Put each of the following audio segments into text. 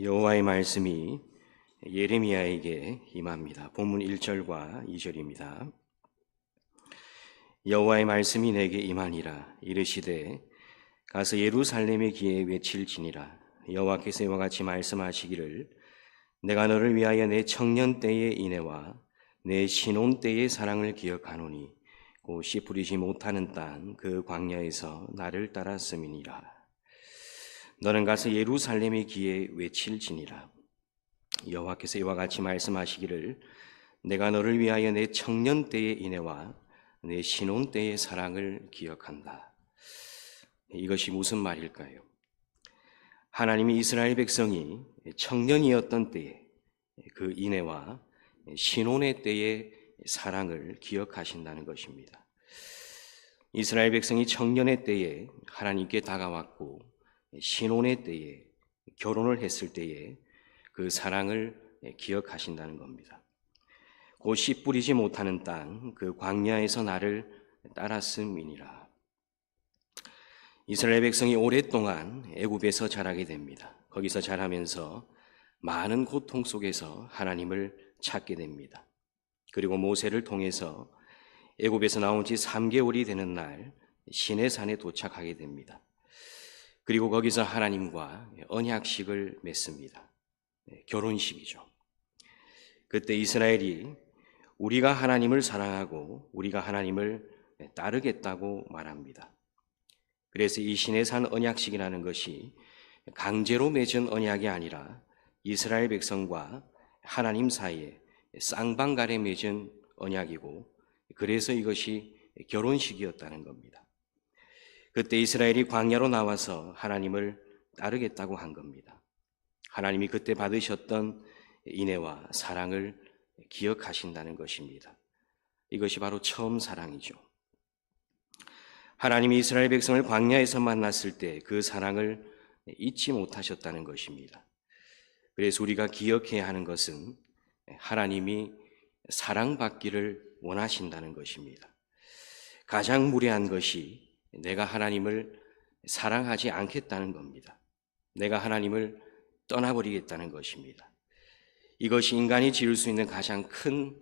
여호와의 말씀이 예레미야에게 임합니다. 본문 1절과 2절입니다. 여호와의 말씀이 내게 임하니라. 이르시되 가서 예루살렘의 기에 외칠지니라. 여호와께서 이와 같이 말씀하시기를 내가 너를 위하여 내 청년 때의 인애와 내 신혼 때의 사랑을 기억하노니 곧 씨 뿌리지 못하는 땅 그 광야에서 나를 따랐음이니라. 너는 가서 예루살렘의 기에 외칠지니라. 여호와께서 이와 같이 말씀하시기를 내가 너를 위하여 내 청년 때의 인애와 내 신혼 때의 사랑을 기억한다. 이것이 무슨 말일까요? 하나님이 이스라엘 백성이 청년이었던 때에 그 인애와 신혼의 때의 사랑을 기억하신다는 것입니다. 이스라엘 백성이 청년의 때에 하나님께 다가왔고 신혼의 때에 결혼을 했을 때에 그 사랑을 기억하신다는 겁니다. 곧 씨 뿌리지 못하는 땅 그 광야에서 나를 따랐음이니라. 이스라엘 백성이 오랫동안 애굽에서 자라게 됩니다. 거기서 자라면서 많은 고통 속에서 하나님을 찾게 됩니다. 그리고 모세를 통해서 애굽에서 나온 지 3개월이 되는 날 시내산에 도착하게 됩니다. 그리고 거기서 하나님과 언약식을 맺습니다. 결혼식이죠. 그때 이스라엘이 우리가 하나님을 사랑하고 우리가 하나님을 따르겠다고 말합니다. 그래서 이 시내산 언약식이라는 것이 강제로 맺은 언약이 아니라 이스라엘 백성과 하나님 사이에 쌍방간에 맺은 언약이고 그래서 이것이 결혼식이었다는 겁니다. 그때 이스라엘이 광야로 나와서 하나님을 따르겠다고 한 겁니다. 하나님이 그때 받으셨던 인애와 사랑을 기억하신다는 것입니다. 이것이 바로 처음 사랑이죠. 하나님이 이스라엘 백성을 광야에서 만났을 때 그 사랑을 잊지 못하셨다는 것입니다. 그래서 우리가 기억해야 하는 것은 하나님이 사랑받기를 원하신다는 것입니다. 가장 무례한 것이 내가 하나님을 사랑하지 않겠다는 겁니다. 내가 하나님을 떠나버리겠다는 것입니다. 이것이 인간이 지을 수 있는 가장 큰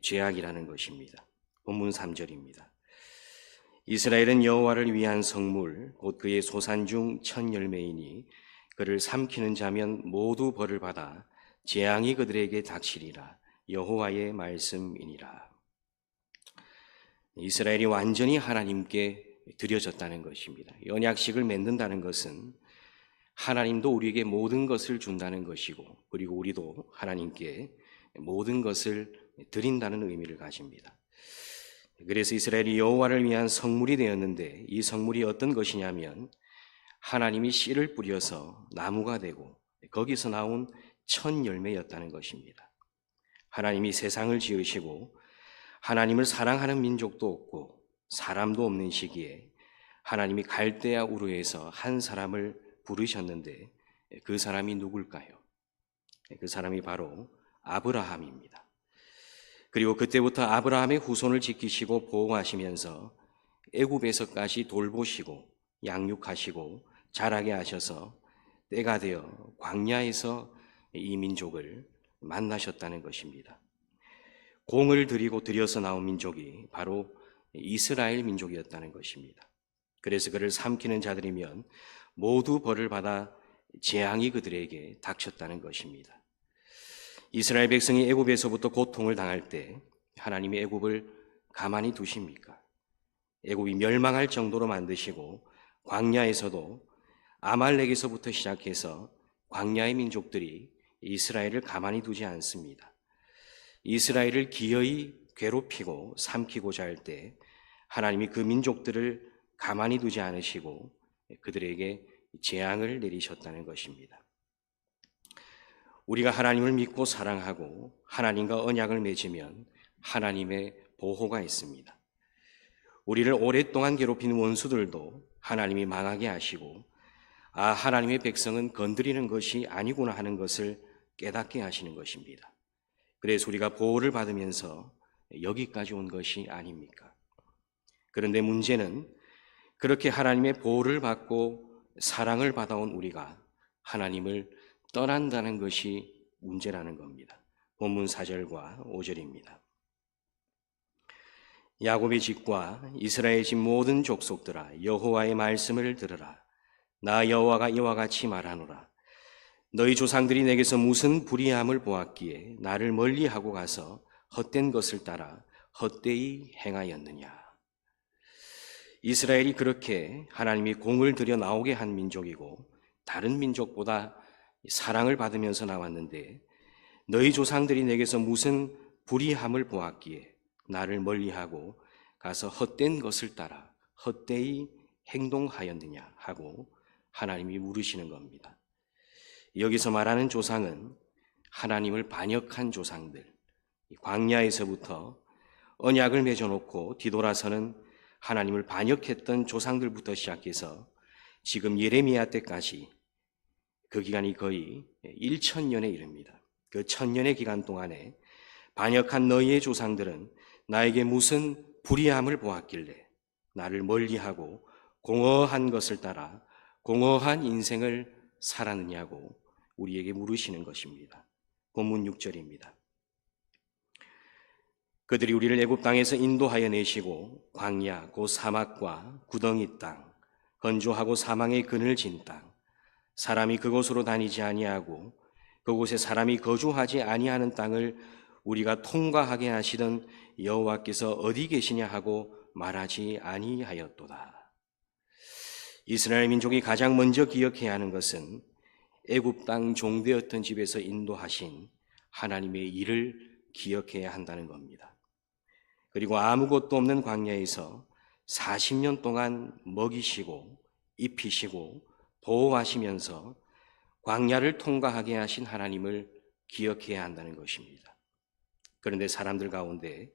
죄악이라는 것입니다. 본문 3절입니다. 이스라엘은 여호와를 위한 성물 곧 그의 소산 중 첫 열매이니 그를 삼키는 자면 모두 벌을 받아 재앙이 그들에게 닥치리라. 여호와의 말씀이니라. 이스라엘이 완전히 하나님께 드려졌다는 것입니다. 언약식을 맺는다는 것은 하나님도 우리에게 모든 것을 준다는 것이고 그리고 우리도 하나님께 모든 것을 드린다는 의미를 가집니다. 그래서 이스라엘이 여호와를 위한 성물이 되었는데 이 성물이 어떤 것이냐면 하나님이 씨를 뿌려서 나무가 되고 거기서 나온 첫 열매였다는 것입니다. 하나님이 세상을 지으시고 하나님을 사랑하는 민족도 없고 사람도 없는 시기에 하나님이 갈대아 우르에서 한 사람을 부르셨는데 그 사람이 누굴까요? 그 사람이 바로 아브라함입니다. 그리고 그때부터 아브라함의 후손을 지키시고 보호하시면서 애굽에서까지 돌보시고 양육하시고 자라게 하셔서 때가 되어 광야에서 이 민족을 만나셨다는 것입니다. 공을 들여서 나온 민족이 바로 이스라엘 민족이었다는 것입니다. 그래서 그를 삼키는 자들이면 모두 벌을 받아 재앙이 그들에게 닥쳤다는 것입니다. 이스라엘 백성이 애굽에서부터 고통을 당할 때 하나님이 애굽을 가만히 두십니까? 애굽이 멸망할 정도로 만드시고 광야에서도 아말렉에서부터 시작해서 광야의 민족들이 이스라엘을 가만히 두지 않습니다. 이스라엘을 기어이 괴롭히고 삼키고자 할 때 하나님이 그 민족들을 가만히 두지 않으시고 그들에게 재앙을 내리셨다는 것입니다. 우리가 하나님을 믿고 사랑하고 하나님과 언약을 맺으면 하나님의 보호가 있습니다. 우리를 오랫동안 괴롭힌 원수들도 하나님이 망하게 하시고 하나님의 백성은 건드리는 것이 아니구나 하는 것을 깨닫게 하시는 것입니다. 그래서 우리가 보호를 받으면서 여기까지 온 것이 아닙니까? 그런데 문제는 그렇게 하나님의 보호를 받고 사랑을 받아온 우리가 하나님을 떠난다는 것이 문제라는 겁니다. 본문 4절과 5절입니다. 야곱의 집과 이스라엘 집 모든 족속들아 여호와의 말씀을 들으라. 나 여호와가 이와 같이 말하노라. 너희 조상들이 내게서 무슨 불의함을 보았기에 나를 멀리하고 가서 헛된 것을 따라 헛되이 행하였느냐. 이스라엘이 그렇게 하나님이 공을 들여 나오게 한 민족이고 다른 민족보다 사랑을 받으면서 나왔는데 너희 조상들이 내게서 무슨 불의함을 보았기에 나를 멀리하고 가서 헛된 것을 따라 헛되이 행동하였느냐 하고 하나님이 물으시는 겁니다. 여기서 말하는 조상은 하나님을 반역한 조상들, 광야에서부터 언약을 맺어놓고 뒤돌아서는 하나님을 반역했던 조상들부터 시작해서 지금 예레미야 때까지 그 기간이 거의 1000년에 이릅니다. 그 1000년의 기간 동안에 반역한 너희의 조상들은 나에게 무슨 불의함을 보았길래 나를 멀리하고 공허한 것을 따라 공허한 인생을 살았느냐고 우리에게 물으시는 것입니다. 본문 6절입니다. 그들이 우리를 애굽 땅에서 인도하여 내시고 광야 곧 사막과 구덩이 땅 건조하고 사망의 그늘진 땅 사람이 그곳으로 다니지 아니하고 그곳에 사람이 거주하지 아니하는 땅을 우리가 통과하게 하시던 여호와께서 어디 계시냐 하고 말하지 아니하였도다. 이스라엘 민족이 가장 먼저 기억해야 하는 것은 애굽 땅 종되었던 집에서 인도하신 하나님의 일을 기억해야 한다는 겁니다. 그리고 아무것도 없는 광야에서 40년 동안 먹이시고 입히시고 보호하시면서 광야를 통과하게 하신 하나님을 기억해야 한다는 것입니다. 그런데 사람들 가운데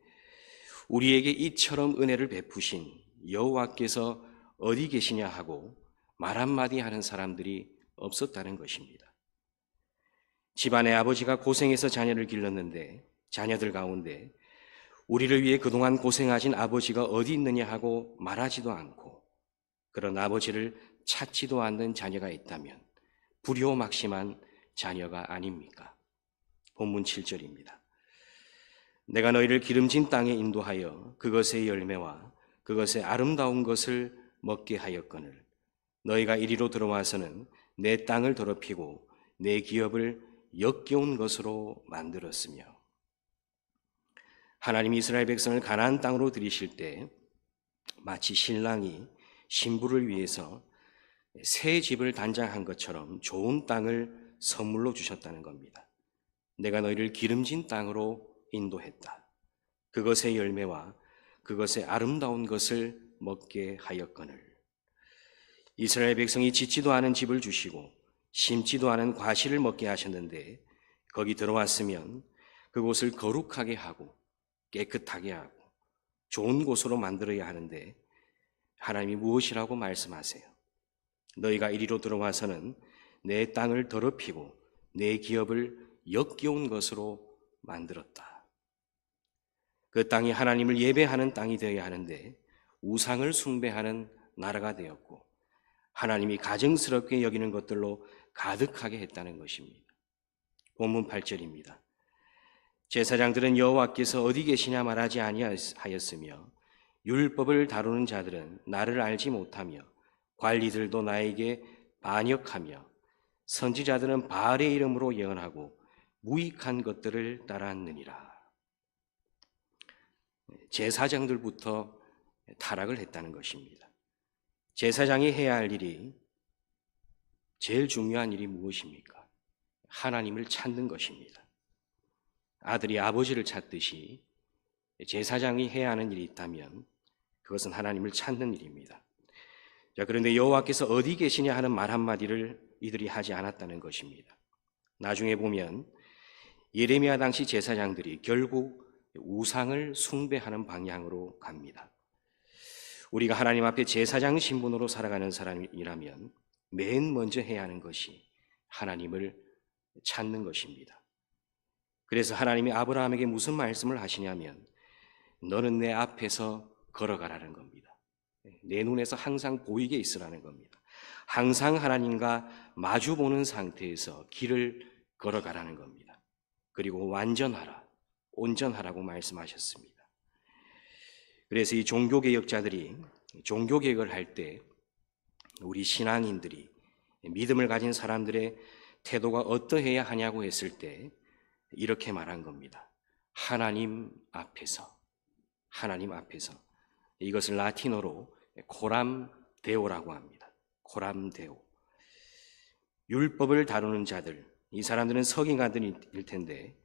우리에게 이처럼 은혜를 베푸신 여호와께서 어디 계시냐 하고 말 한마디 하는 사람들이 없었다는 것입니다. 집안의 아버지가 고생해서 자녀를 길렀는데 자녀들 가운데 우리를 위해 그동안 고생하신 아버지가 어디 있느냐 하고 말하지도 않고 그런 아버지를 찾지도 않는 자녀가 있다면 불효막심한 자녀가 아닙니까? 본문 7절입니다. 내가 너희를 기름진 땅에 인도하여 그것의 열매와 그것의 아름다운 것을 먹게 하였거늘 너희가 이리로 들어와서는 내 땅을 더럽히고 내 기업을 역겨운 것으로 만들었으며 하나님이 이스라엘 백성을 가나안 땅으로 들이실 때 마치 신랑이 신부를 위해서 새 집을 단장한 것처럼 좋은 땅을 선물로 주셨다는 겁니다. 내가 너희를 기름진 땅으로 인도했다. 그것의 열매와 그것의 아름다운 것을 먹게 하였거늘 이스라엘 백성이 짓지도 않은 집을 주시고 심지도 않은 과실을 먹게 하셨는데 거기 들어왔으면 그곳을 거룩하게 하고 깨끗하게 하고 좋은 곳으로 만들어야 하는데 하나님이 무엇이라고 말씀하세요? 너희가 이리로 들어와서는 내 땅을 더럽히고 내 기업을 역겨운 것으로 만들었다. 그 땅이 하나님을 예배하는 땅이 되어야 하는데 우상을 숭배하는 나라가 되었고 하나님이 가증스럽게 여기는 것들로 가득하게 했다는 것입니다. 본문 8절입니다. 제사장들은 여호와께서 어디 계시냐 말하지 아니하였으며 율법을 다루는 자들은 나를 알지 못하며 관리들도 나에게 반역하며 선지자들은 바알의 이름으로 예언하고 무익한 것들을 따랐느니라. 제사장들부터 타락을 했다는 것입니다. 제사장이 해야 할 일이 제일 중요한 일이 무엇입니까? 하나님을 찾는 것입니다. 아들이 아버지를 찾듯이 제사장이 해야 하는 일이 있다면 그것은 하나님을 찾는 일입니다. 자, 그런데 여호와께서 어디 계시냐 하는 말 한마디를 이들이 하지 않았다는 것입니다. 나중에 보면 예레미야 당시 제사장들이 결국 우상을 숭배하는 방향으로 갑니다. 우리가 하나님 앞에 제사장 신분으로 살아가는 사람이라면 맨 먼저 해야 하는 것이 하나님을 찾는 것입니다. 그래서 하나님이 아브라함에게 무슨 말씀을 하시냐면 너는 내 앞에서 걸어가라는 겁니다. 내 눈에서 항상 보이게 있으라는 겁니다. 항상 하나님과 마주보는 상태에서 길을 걸어가라는 겁니다. 그리고 완전하라, 온전하라고 말씀하셨습니다. 그래서 이 종교개혁자들이 종교개혁을 할 때 우리 신앙인들이, 믿음을 가진 사람들의 태도가 어떠해야 하냐고 했을 때 이렇게 말한 겁니다. 하나님 앞에서, 하나님 앞에서. 이것을 라틴어로 코람 데오라고 합니다. 코람 데오. 율법을 다루는 자들, 이 사람들은 서기관들일 텐데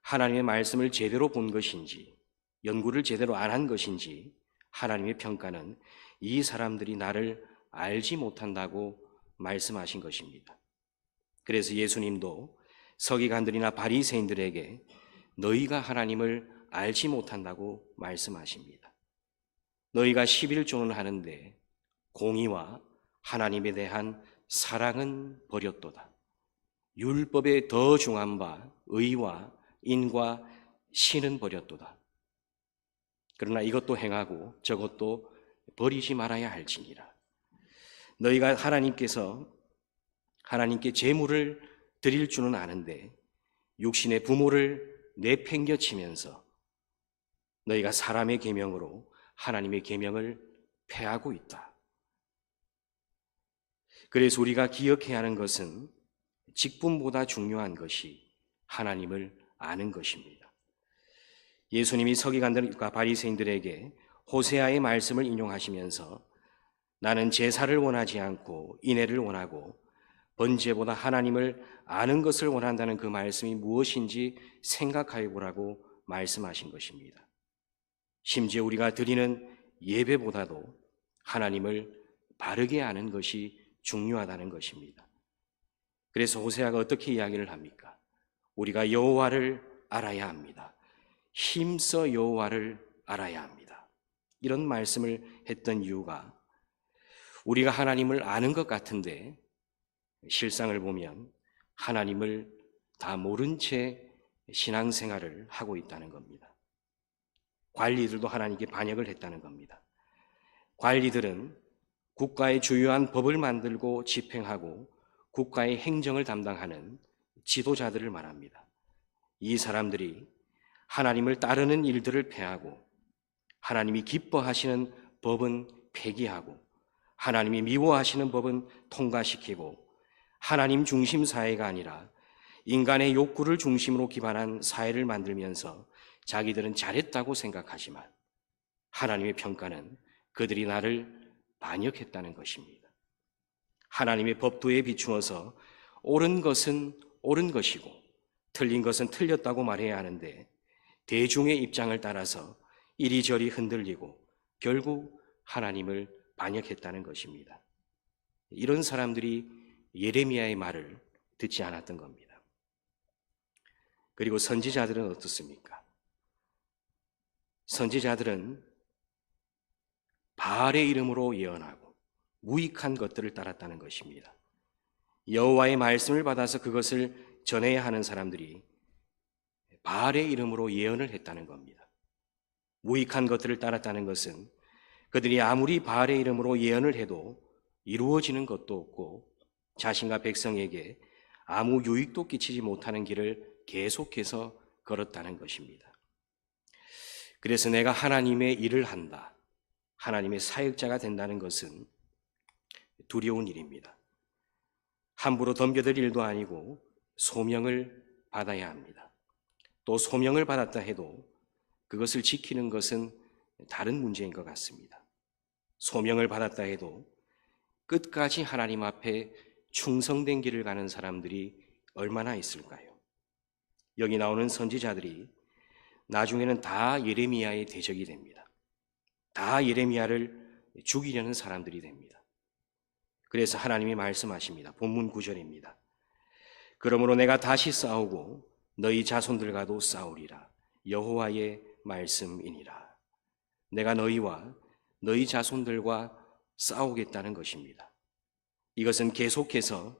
하나님의 말씀을 제대로 본 것인지, 연구를 제대로 안 한 것인지 하나님의 평가는 이 사람들이 나를 알지 못한다고 말씀하신 것입니다. 그래서 예수님도 서기관들이나 바리새인들에게 너희가 하나님을 알지 못한다고 말씀하십니다. 너희가 11조는 하는데 공의와 하나님에 대한 사랑은 버렸도다. 율법에 더 중한 바 의와 인과 신은 버렸도다. 그러나 이것도 행하고 저것도 버리지 말아야 할지니라. 너희가 하나님께 제물을 드릴 줄은 아는데 육신의 부모를 내팽겨치면서 너희가 사람의 계명으로 하나님의 계명을 폐하고 있다. 그래서 우리가 기억해야 하는 것은 직분보다 중요한 것이 하나님을 아는 것입니다. 예수님이 서기관들과 바리새인들에게 호세아의 말씀을 인용하시면서 나는 제사를 원하지 않고 인애를 원하고 번제보다 하나님을 아는 것을 원한다는 그 말씀이 무엇인지 생각하여 보라고 말씀하신 것입니다. 심지어 우리가 드리는 예배보다도 하나님을 바르게 아는 것이 중요하다는 것입니다. 그래서 호세아가 어떻게 이야기를 합니까? 우리가 여호와를 알아야 합니다. 힘써 여호와를 알아야 합니다. 이런 말씀을 했던 이유가 우리가 하나님을 아는 것 같은데 실상을 보면 하나님을 다 모른 채 신앙생활을 하고 있다는 겁니다. 관리들도 하나님께 반역을 했다는 겁니다. 관리들은 국가의 주요한 법을 만들고 집행하고 국가의 행정을 담당하는 지도자들을 말합니다. 이 사람들이 하나님을 따르는 일들을 폐하고 하나님이 기뻐하시는 법은 폐기하고 하나님이 미워하시는 법은 통과시키고 하나님 중심 사회가 아니라 인간의 욕구를 중심으로 기반한 사회를 만들면서 자기들은 잘했다고 생각하지만 하나님의 평가는 그들이 나를 반역했다는 것입니다. 하나님의 법도에 비추어서 옳은 것은 옳은 것이고 틀린 것은 틀렸다고 말해야 하는데 대중의 입장을 따라서 이리저리 흔들리고 결국 하나님을 반역했다는 것입니다. 이런 사람들이 예레미야의 말을 듣지 않았던 겁니다. 그리고 선지자들은 어떻습니까? 선지자들은 바알의 이름으로 예언하고 무익한 것들을 따랐다는 것입니다. 여호와의 말씀을 받아서 그것을 전해야 하는 사람들이 바알의 이름으로 예언을 했다는 겁니다. 무익한 것들을 따랐다는 것은 그들이 아무리 바알의 이름으로 예언을 해도 이루어지는 것도 없고 자신과 백성에게 아무 유익도 끼치지 못하는 길을 계속해서 걸었다는 것입니다. 그래서 내가 하나님의 일을 한다, 하나님의 사역자가 된다는 것은 두려운 일입니다. 함부로 덤벼들 일도 아니고 소명을 받아야 합니다. 또 소명을 받았다 해도 그것을 지키는 것은 다른 문제인 것 같습니다. 소명을 받았다 해도 끝까지 하나님 앞에 충성된 길을 가는 사람들이 얼마나 있을까요? 여기 나오는 선지자들이 나중에는 다 예레미야의 대적이 됩니다. 다 예레미야를 죽이려는 사람들이 됩니다. 그래서 하나님이 말씀하십니다. 본문 9절입니다. 그러므로 내가 다시 싸우고 너희 자손들과도 싸우리라. 여호와의 말씀이니라. 내가 너희와 너희 자손들과 싸우겠다는 것입니다. 이것은 계속해서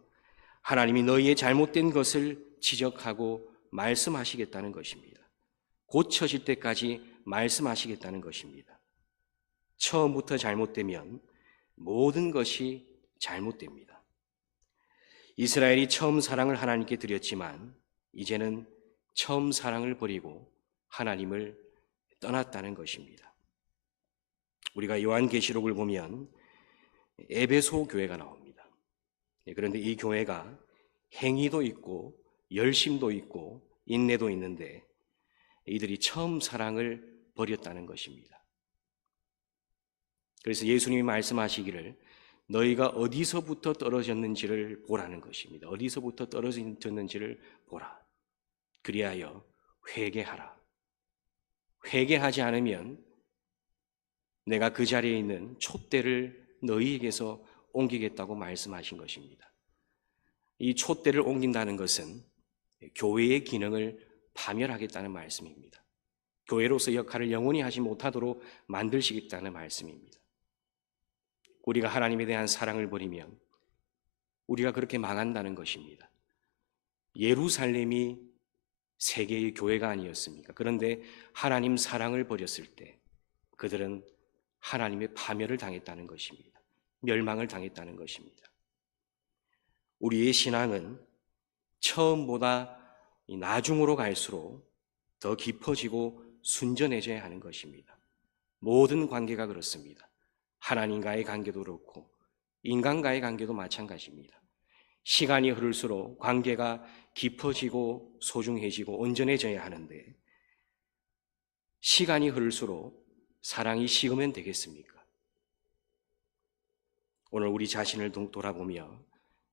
하나님이 너희의 잘못된 것을 지적하고 말씀하시겠다는 것입니다. 고쳐질 때까지 말씀하시겠다는 것입니다. 처음부터 잘못되면 모든 것이 잘못됩니다. 이스라엘이 처음 사랑을 하나님께 드렸지만 이제는 처음 사랑을 버리고 하나님을 떠났다는 것입니다. 우리가 요한계시록을 보면 에베소 교회가 나옵니다. 그런데 이 교회가 행위도 있고 열심도 있고 인내도 있는데 이들이 처음 사랑을 버렸다는 것입니다. 그래서 예수님이 말씀하시기를 너희가 어디서부터 떨어졌는지를 보라는 것입니다. 어디서부터 떨어졌는지를 보라. 그리하여 회개하라. 회개하지 않으면 내가 그 자리에 있는 촛대를 너희에게서 옮기겠다고 말씀하신 것입니다. 이 촛대를 옮긴다는 것은 교회의 기능을 파멸하겠다는 말씀입니다. 교회로서 역할을 영원히 하지 못하도록 만드시겠다는 말씀입니다. 우리가 하나님에 대한 사랑을 버리면 우리가 그렇게 망한다는 것입니다. 예루살렘이 세계의 교회가 아니었습니까? 그런데 하나님 사랑을 버렸을 때 그들은 하나님의 파멸을 당했다는 것입니다. 멸망을 당했다는 것입니다. 우리의 신앙은 처음보다 나중으로 갈수록 더 깊어지고 순전해져야 하는 것입니다. 모든 관계가 그렇습니다. 하나님과의 관계도 그렇고 인간과의 관계도 마찬가지입니다. 시간이 흐를수록 관계가 깊어지고 소중해지고 온전해져야 하는데 시간이 흐를수록 사랑이 식으면 되겠습니까? 오늘 우리 자신을 돌아보며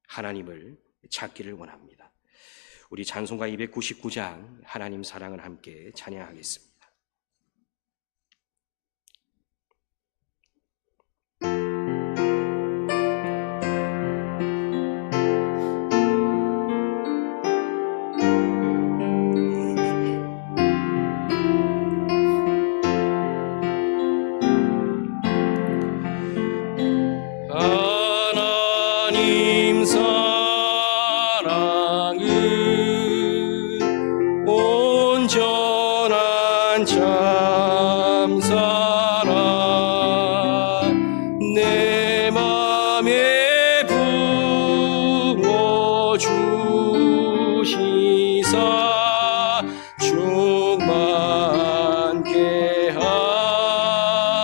하나님을 찾기를 원합니다. 우리 찬송가 299장 하나님 사랑을 함께 찬양하겠습니다. 하나님 사랑은 온전한 참사랑 내 맘에 부어주시사 충만케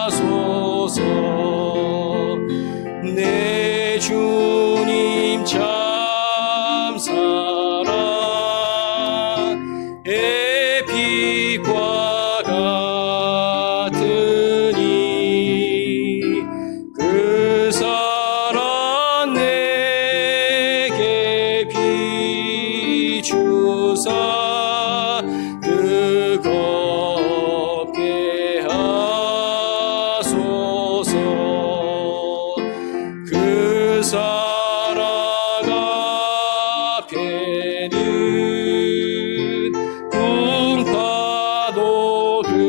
하소서. 내 주님 참 사랑 빛과 같으니 그 사랑 내게 비추사 뜨겁게 하소서. 그 사랑 앞에는 풍파도 그치며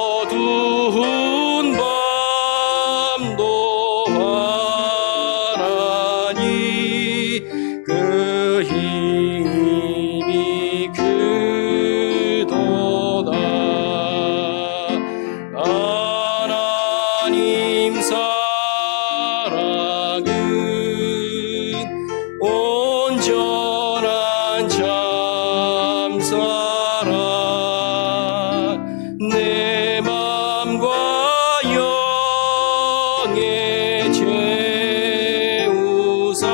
어두운 밤도 환하니 그 힘이 크도다. 하나님 사랑은 온전한 참사랑 내 맘과 영에 채우사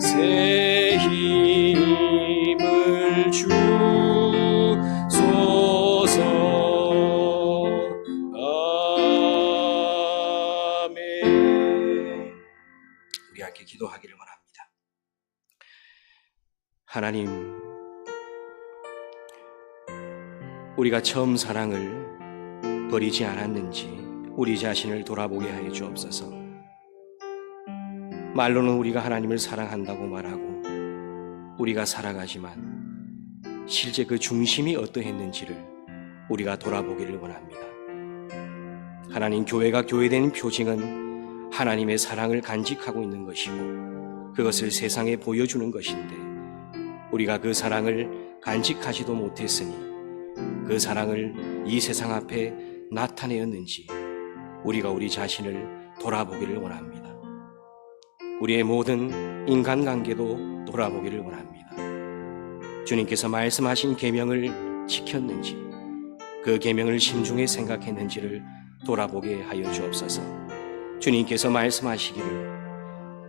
새 힘을 주소서. 아멘. 우리 함께 기도하기를 원합니다. 하나님, 우리가 처음 사랑을 버리지 않았는지 우리 자신을 돌아보게 하여 주옵소서. 말로는 우리가 하나님을 사랑한다고 말하고 우리가 살아가지만 실제 그 중심이 어떠했는지를 우리가 돌아보기를 원합니다. 하나님, 교회가 교회된 표징은 하나님의 사랑을 간직하고 있는 것이고 그것을 세상에 보여주는 것인데 우리가 그 사랑을 간직하지도 못했으니 그 사랑을 이 세상 앞에 나타내었는지 우리가 우리 자신을 돌아보기를 원합니다. 우리의 모든 인간관계도 돌아보기를 원합니다. 주님께서 말씀하신 계명을 지켰는지, 그 계명을 심중에 생각했는지를 돌아보게 하여 주옵소서. 주님께서 말씀하시기를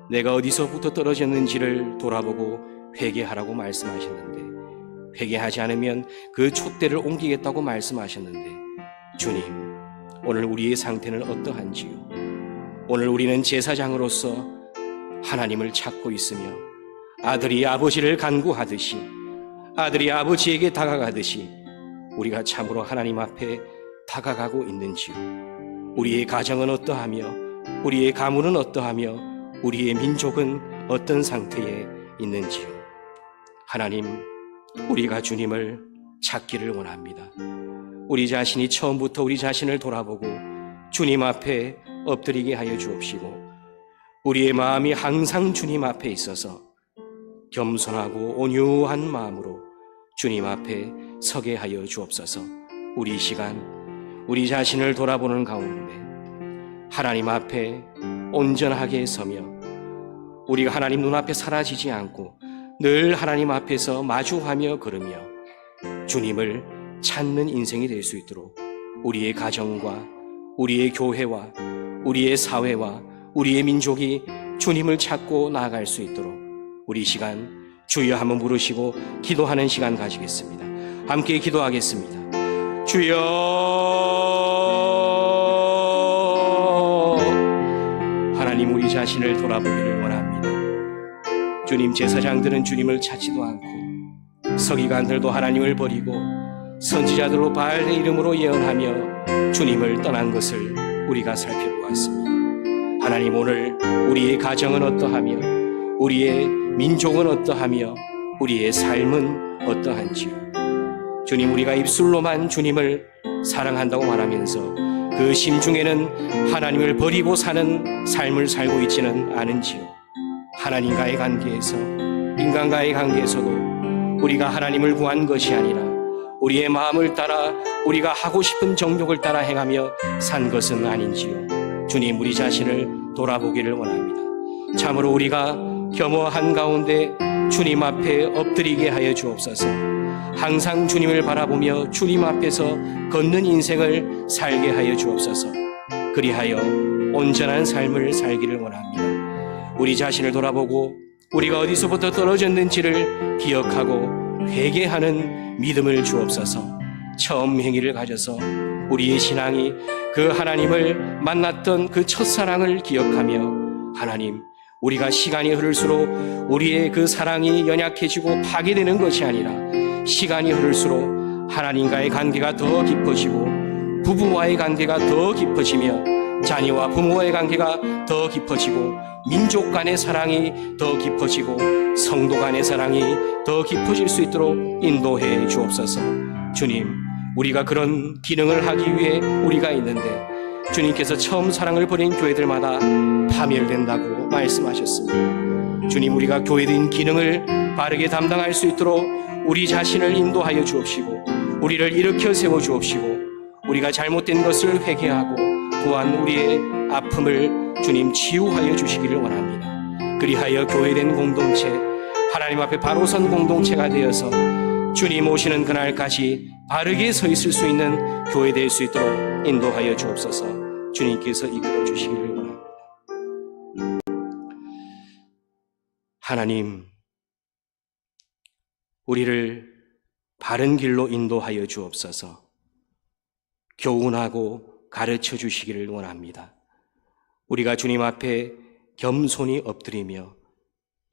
내가 어디서부터 떨어졌는지를 돌아보고 회개하라고 말씀하셨는데, 회개하지 않으면 그 촛대를 옮기겠다고 말씀하셨는데, 주님, 오늘 우리의 상태는 어떠한지요? 오늘 우리는 제사장으로서 하나님을 찾고 있으며 아들이 아버지를 간구하듯이, 아들이 아버지에게 다가가듯이 우리가 참으로 하나님 앞에 다가가고 있는지요? 우리의 가정은 어떠하며, 우리의 가문은 어떠하며, 우리의 민족은 어떤 상태에 있는지요? 하나님, 우리가 주님을 찾기를 원합니다. 우리 자신이 처음부터 우리 자신을 돌아보고 주님 앞에 엎드리게 하여 주옵시고, 우리의 마음이 항상 주님 앞에 있어서 겸손하고 온유한 마음으로 주님 앞에 서게 하여 주옵소서. 우리 시간, 우리 자신을 돌아보는 가운데 하나님 앞에 온전하게 서며 우리가 하나님 눈앞에 사라지지 않고 늘 하나님 앞에서 마주하며 걸으며 주님을 찾는 인생이 될 수 있도록 우리의 가정과 우리의 교회와 우리의 사회와 우리의 민족이 주님을 찾고 나아갈 수 있도록 우리 시간 주여 한번 부르시고 기도하는 시간 가지겠습니다. 함께 기도하겠습니다. 주여, 하나님, 우리 자신을 돌아보기를 원합니다. 주님, 제사장들은 주님을 찾지도 않고 서기관들도 하나님을 버리고 선지자들로 바알의 이름으로 예언하며 주님을 떠난 것을 우리가 살펴보았습니다. 하나님, 오늘 우리의 가정은 어떠하며 우리의 민족은 어떠하며 우리의 삶은 어떠한지요? 주님, 우리가 입술로만 주님을 사랑한다고 말하면서 그 심중에는 하나님을 버리고 사는 삶을 살고 있지는 않은지요? 하나님과의 관계에서, 인간과의 관계에서도 우리가 하나님을 구한 것이 아니라 우리의 마음을 따라 우리가 하고 싶은 정욕을 따라 행하며 산 것은 아닌지요? 주님, 우리 자신을 돌아보기를 원합니다. 참으로 우리가 겸허한 가운데 주님 앞에 엎드리게 하여 주옵소서. 항상 주님을 바라보며 주님 앞에서 걷는 인생을 살게 하여 주옵소서. 그리하여 온전한 삶을 살기를 원합니다. 우리 자신을 돌아보고 우리가 어디서부터 떨어졌는지를 기억하고 회개하는 믿음을 주옵소서. 처음 행위를 가져서 우리의 신앙이 그 하나님을 만났던 그 첫사랑을 기억하며, 하나님, 우리가 시간이 흐를수록 우리의 그 사랑이 연약해지고 파괴되는 것이 아니라 시간이 흐를수록 하나님과의 관계가 더 깊어지고 부부와의 관계가 더 깊어지며 자녀와 부모와의 관계가 더 깊어지고 민족 간의 사랑이 더 깊어지고 성도 간의 사랑이 더 깊어질 수 있도록 인도해 주옵소서. 주님, 우리가 그런 기능을 하기 위해 우리가 있는데 주님께서 처음 사랑을 버린 교회들마다 파멸된다고 말씀하셨습니다. 주님, 우리가 교회된 기능을 바르게 담당할 수 있도록 우리 자신을 인도하여 주옵시고 우리를 일으켜 세워 주옵시고 우리가 잘못된 것을 회개하고 또한 우리의 아픔을 주님 치유하여 주시기를 원합니다. 그리하여 교회된 공동체, 하나님 앞에 바로 선 공동체가 되어서 주님 오시는 그날까지 바르게 서 있을 수 있는 교회 될 수 있도록 인도하여 주옵소서. 주님께서 이끌어 주시기를 원합니다. 하나님, 우리를 바른 길로 인도하여 주옵소서. 교훈하고 가르쳐 주시기를 원합니다. 우리가 주님 앞에 겸손히 엎드리며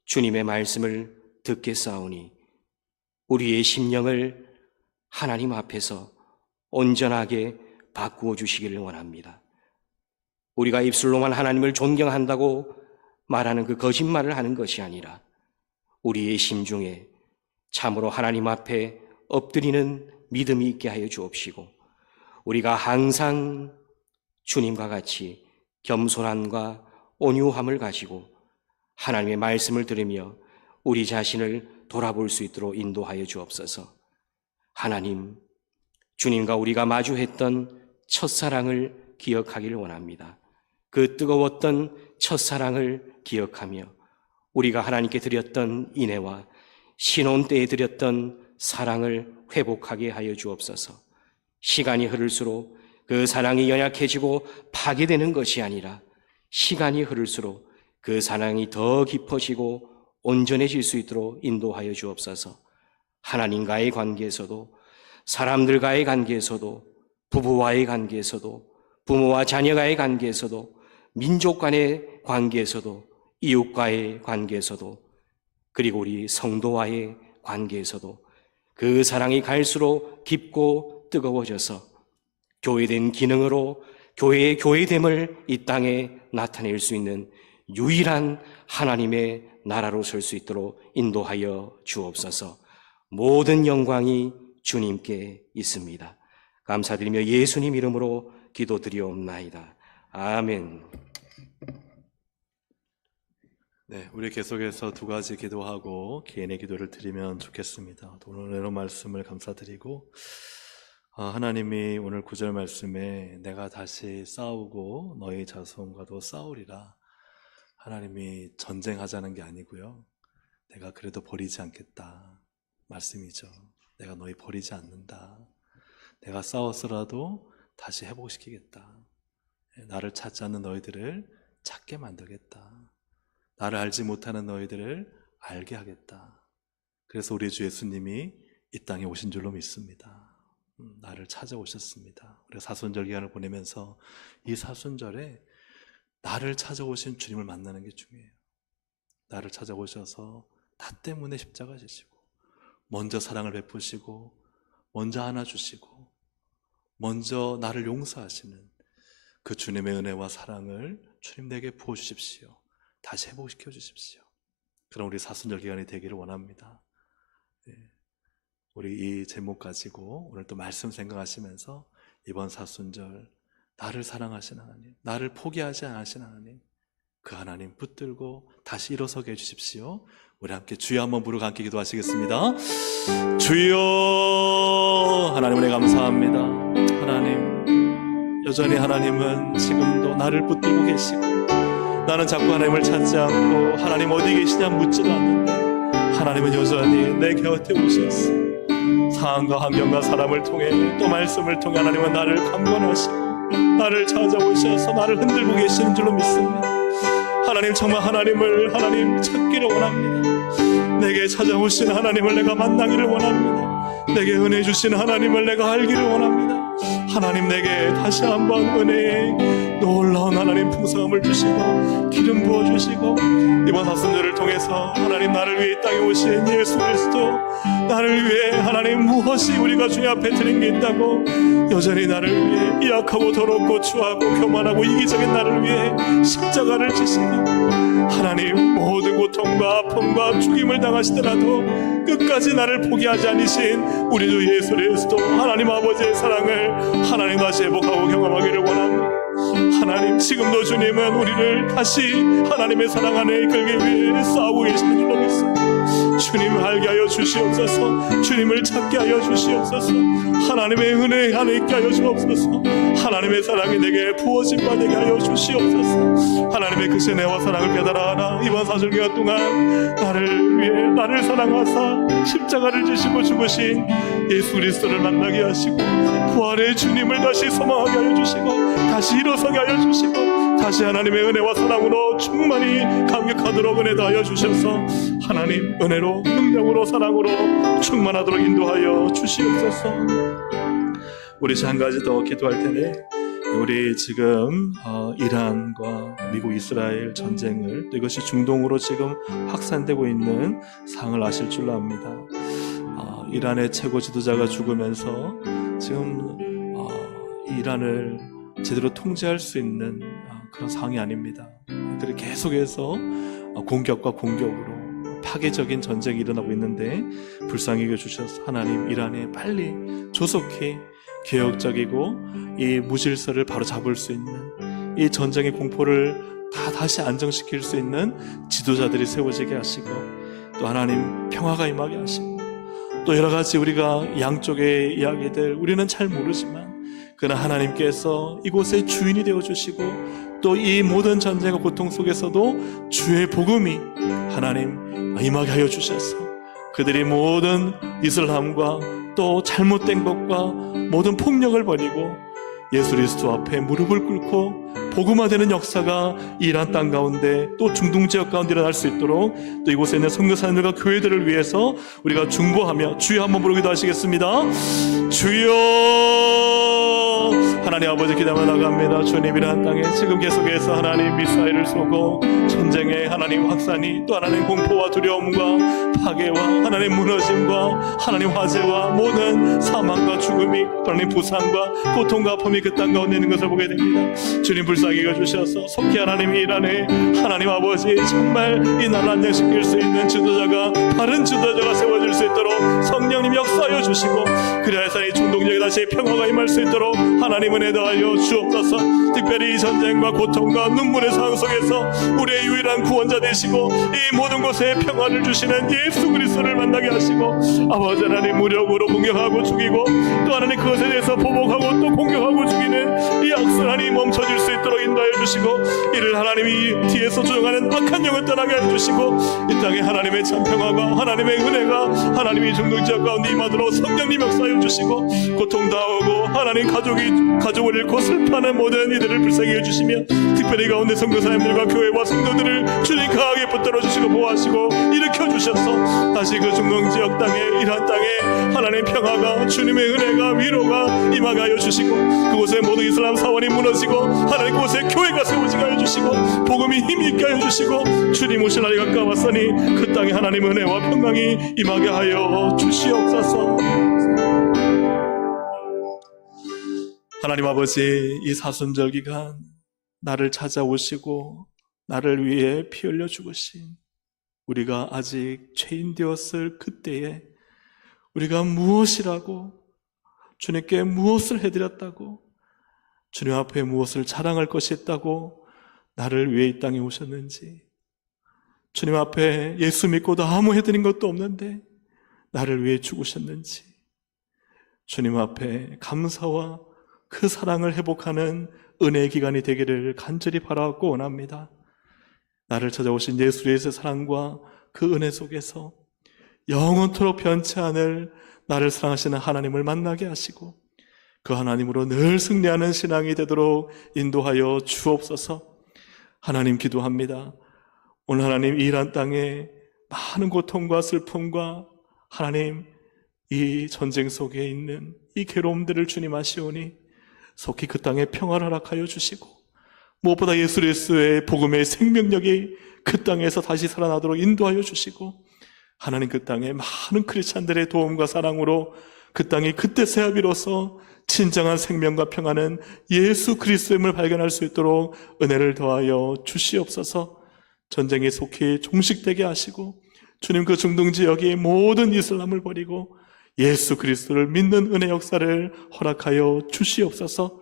주님의 말씀을 듣겠사오니 우리의 심령을 하나님 앞에서 온전하게 바꾸어 주시기를 원합니다. 우리가 입술로만 하나님을 존경한다고 말하는 그 거짓말을 하는 것이 아니라 우리의 심중에 참으로 하나님 앞에 엎드리는 믿음이 있게 하여 주옵시고 우리가 항상 주님과 같이 겸손함과 온유함을 가지고 하나님의 말씀을 들으며 우리 자신을 돌아볼 수 있도록 인도하여 주옵소서. 하나님, 주님과 우리가 마주했던 첫사랑을 기억하기를 원합니다. 그 뜨거웠던 첫사랑을 기억하며 우리가 하나님께 드렸던 인애와 신혼 때에 드렸던 사랑을 회복하게 하여 주옵소서. 시간이 흐를수록 그 사랑이 연약해지고 파괴되는 것이 아니라 시간이 흐를수록 그 사랑이 더 깊어지고 온전해질 수 있도록 인도하여 주옵소서. 하나님과의 관계에서도, 사람들과의 관계에서도, 부부와의 관계에서도, 부모와 자녀와의 관계에서도, 민족 간의 관계에서도, 이웃과의 관계에서도, 그리고 우리 성도와의 관계에서도 그 사랑이 갈수록 깊고 뜨거워져서 교회된 기능으로 교회의 교회됨을 이 땅에 나타낼 수 있는 유일한 하나님의 나라로 설 수 있도록 인도하여 주옵소서. 모든 영광이 주님께 있습니다. 감사드리며 예수님 이름으로 기도드리옵나이다. 아멘. 네, 우리 계속해서 두 가지 기도하고 개인의 기도를 드리면 좋겠습니다. 오늘 은혜로 말씀을 감사드리고, 하나님이 오늘 9절 말씀에 내가 다시 싸우고 너희 자손과도 싸우리라. 하나님이 전쟁하자는 게 아니고요, 내가 그래도 버리지 않겠다 말씀이죠. 내가 너희 버리지 않는다. 내가 싸웠어라도 다시 회복시키겠다. 나를 찾지 않는 너희들을 찾게 만들겠다. 나를 알지 못하는 너희들을 알게 하겠다. 그래서 우리 주 예수님이 이 땅에 오신 줄로 믿습니다. 나를 찾아오셨습니다. 우리가 사순절 기간을 보내면서 이 사순절에 나를 찾아오신 주님을 만나는 게 중요해요. 나를 찾아오셔서 나 때문에 십자가 지시고 먼저 사랑을 베푸시고 먼저 안아주시고 먼저 나를 용서하시는 그 주님의 은혜와 사랑을 주님 내게 부어주십시오. 다시 회복시켜 주십시오. 그럼 우리 사순절 기간이 되기를 원합니다. 우리 이 제목 가지고 오늘 또 말씀 생각하시면서 이번 사순절 나를 사랑하신 하나님, 나를 포기하지 않으신 하나님, 그 하나님 붙들고 다시 일어서게 해주십시오. 우리 함께 주여 한번 부르고 함께 기도하시겠습니다. 주여, 하나님 은혜 감사합니다. 하나님, 여전히 하나님은 지금도 나를 붙들고 계시고, 나는 자꾸 하나님을 찾지 않고 하나님 어디 계시냐 묻지도 않는데 하나님은 여전히 내 곁에 오셨어. 상황과 환경과 사람을 통해 또 말씀을 통해 하나님은 나를 강권하시고 나를 찾아오셔서 나를 흔들고 계시는 줄로 믿습니다. 하나님, 정말 하나님을 찾기를 원합니다. 내게 찾아오신 하나님을 내가 만나기를 원합니다. 내게 은혜 주신 하나님을 내가 알기를 원합니다. 하나님, 내게 다시 한번 은혜의 놀라운 하나님 풍성함을 주시고 기름 부어주시고 이번 사순절을 통해서 하나님 나를 위해 이 땅에 오신 예수 그리스도, 나를 위해 하나님 무엇이 우리가 주님 앞에 드린 게 있다고 여전히 나를 위해 약하고 더럽고 추하고 교만하고 이기적인 나를 위해 십자가를 지시고 하나님 모든 고통과 아픔과 죽임을 당하시더라도 끝까지 나를 포기하지 않으신 우리 주 예수 그리스도 하나님 아버지의 사랑을 하나님 다시 회복하고 경험하기를 원합니다. 하나님, 지금도 주님은 우리를 다시 하나님의 사랑 안에 이끌기 위해 싸우고 계시는 줄로 믿습니다. 주님을 알게 하여 주시옵소서. 주님을 찾게 하여 주시옵소서. 하나님의 은혜 안에 있게 하여 주옵소서. 하나님의 사랑이 내게 부어진 바 되게 하여 주시옵소서. 하나님의 그 은혜와 사랑을 깨달아 이번 사순절 동안 나를 위해 나를 사랑하사 십자가를 지시고 죽으신 예수 그리스도를 만나게 하시고 부활의 주님을 다시 소망하게 하여 주시고 다시 일어서게 하여 주시고 다시 하나님의 은혜와 사랑으로 충만히 감격하도록 은혜 다하여 주셔서 하나님 은혜로 능력으로 사랑으로 충만하도록 인도하여 주시옵소서. 우리 한 가지 더 기도할 텐데, 우리 지금 이란과 미국 이스라엘 전쟁을, 이것이 중동으로 지금 확산되고 있는 상황을 아실 줄로 압니다. 이란의 최고 지도자가 죽으면서 지금 이란을 제대로 통제할 수 있는 그런 상황이 아닙니다. 그들이 계속해서 공격과 공격으로 파괴적인 전쟁이 일어나고 있는데 불쌍히 여겨주셔서 하나님 이란에 빨리 조속히 개혁적이고 이 무질서를 바로 잡을 수 있는, 이 전쟁의 공포를 다시 안정시킬 수 있는 지도자들이 세워지게 하시고 또 하나님 평화가 임하게 하시고 또 여러 가지 우리가 양쪽의 이야기들 우리는 잘 모르지만 그러나 하나님께서 이곳의 주인이 되어주시고 또 이 모든 전쟁과 고통 속에서도 주의 복음이 하나님 임하게 하여 주셔서 그들이 모든 이슬람과 또 잘못된 것과 모든 폭력을 버리고 예수 그리스도 앞에 무릎을 꿇고 복음화되는 역사가 이란 땅 가운데 또 중동 지역 가운데 일어날 수 있도록 또 이곳에 있는 선교사님들과 교회들을 위해서 우리가 중보하며 주여 한번 부르기도 하시겠습니다. 주여. 하나님 아버지 기도하며 나갑니다. 주님이란 땅에 지금 계속해서 하나님 미사일을 쏘고 전쟁의 하나님 확산이 또 하나님 공포와 두려움과 파괴와 하나님 무너짐과 하나님 화재와 모든 사망과 죽음이 하나님 부상과 고통과 아픔이 그 땅 가운데 있는 것을 보게 됩니다. 주님 불쌍히 여주셔서 속히 하나님 일 안에 하나님 아버지 정말 이 나라를 안정시킬 수 있는 지도자가 바른 지도자가 세워질 수 있도록 성령님 역사하여 주시고 그래야 이 중동 지역에 다시 평화가 임할 수 있도록 하나님 은혜 더하여 주옵소서. 특별히 이 전쟁과 고통과 눈물의 상황 속에서 우리의 유일한 구원자 되시고 이 모든 곳에 평화를 주시는 예수 그리스도를 만나게 하시고 아버지 하나님 무력으로 공격하고 죽이고 또 하나님 그것에 대해서 보복하고 또 공격하고 죽이는 이 악선하니 멈춰질 수 있도록 인도하여 주시고 이를 하나님이 뒤에서 조종하는 악한 영을 떠나게 해주시고 이 땅에 하나님의 참 평화가 하나님의 은혜가 하나님이 중동 지역 가운데 임하도록 성령님 역사하여 주시고 고통당하고 하나님 가족을 잃고 슬퍼하는 모든 이들을 불쌍히 해주시며 특별히 가운데 선교사님들과 교회와 성도들을 주님 강하게 붙들어 주시고 보호하시고 일으켜 주셔서 다시 그 중동 지역 땅에 이란 땅에 하나님 평화가 주님의 은혜가 위로가 임하게 하여 주시고 그곳에 모든 이슬람 사원이 무너지고 하나님 그곳에 교회가 세워지게 하여 주시고 복음이 힘있게 하여 주시고 주님 오실 날이 가까웠으니 그 땅에 하나님 은혜와 평강이 임하게 하여 주시옵소서. 하나님 아버지 이 사순절 기간 나를 찾아오시고 나를 위해 피 흘려 죽으신 우리가 아직 죄인 되었을 그때에 우리가 무엇이라고 주님께 무엇을 해드렸다고 주님 앞에 무엇을 자랑할 것이 있다고 나를 위해 이 땅에 오셨는지 주님 앞에 예수 믿고도 아무 해드린 것도 없는데 나를 위해 죽으셨는지 주님 앞에 감사와 그 사랑을 회복하는 은혜의 기간이 되기를 간절히 바라고 원합니다. 나를 찾아오신 예수 그리스도의 사랑과 그 은혜 속에서 영원토록 변치 않을 나를 사랑하시는 하나님을 만나게 하시고 그 하나님으로 늘 승리하는 신앙이 되도록 인도하여 주옵소서. 하나님 기도합니다. 오늘 하나님 이란 땅에 많은 고통과 슬픔과 하나님 이 전쟁 속에 있는 이 괴로움들을 주님 아시오니 속히 그 땅에 평화를 허락하여 주시고 무엇보다 예수 그리스도의 복음의 생명력이 그 땅에서 다시 살아나도록 인도하여 주시고 하나님 그 땅에 많은 크리스찬들의 도움과 사랑으로 그 땅이 그때서야 비로소 진정한 생명과 평화는 예수 그리스도임을 발견할 수 있도록 은혜를 더하여 주시옵소서. 전쟁이 속히 종식되게 하시고 주님 그 중동 지역의 모든 이슬람을 버리고 예수 그리스도를 믿는 은혜 역사를 허락하여 주시옵소서.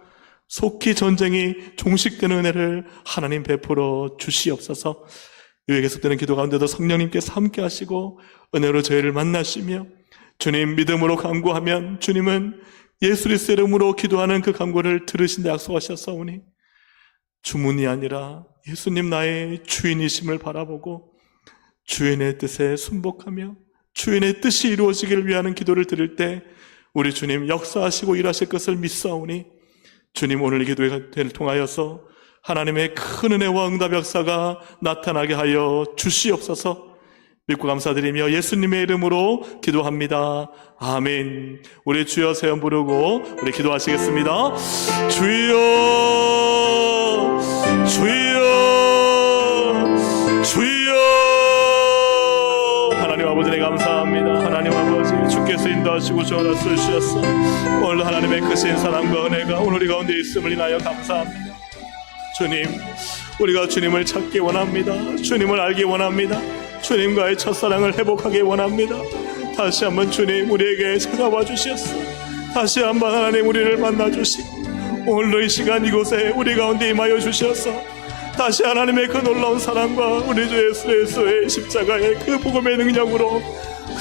속히 전쟁이 종식되는 은혜를 하나님 베풀어 주시옵소서. 이후에 계속되는 기도 가운데도 성령님께서 함께 하시고 은혜로 저희를 만나시며 주님 믿음으로 간구하면 주님은 예수 그리스도의 이름으로 기도하는 그 간구를 들으신다 약속하셨사오니 주문이 아니라 예수님 나의 주인이심을 바라보고 주인의 뜻에 순복하며 주인의 뜻이 이루어지기를 위하는 기도를 드릴 때 우리 주님 역사하시고 일하실 것을 믿사오니 주님 오늘 이 기도를 통하여서 하나님의 큰 은혜와 응답 역사가 나타나게 하여 주시옵소서. 믿고 감사드리며 예수님의 이름으로 기도합니다. 아멘. 우리 주여 세 번 부르고 우리 기도하시겠습니다. 주여 주여 주여. 하나님 아버지 감사합니다. 하나님 아버지 주께서 인도하시고 저를 쓰셨어. 오늘 하나님의 크신 사랑과 은혜가 오늘 우리 가운데 있음을 인하여 감사합니다. 주님 우리가 주님을 찾기 원합니다. 주님을 알기 원합니다. 주님과의 첫사랑을 회복하기 원합니다. 다시 한번 주님 우리에게 찾아와 주셨어. 다시 한번 하나님 우리를 만나 주시고 오늘도 이 시간 이곳에 우리 가운데 임하여 주셔서 다시 하나님의 그 놀라운 사랑과 우리 주 예수 그리스도의 십자가의 그 복음의 능력으로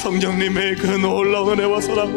성령님의 그 놀라운 은혜와 사랑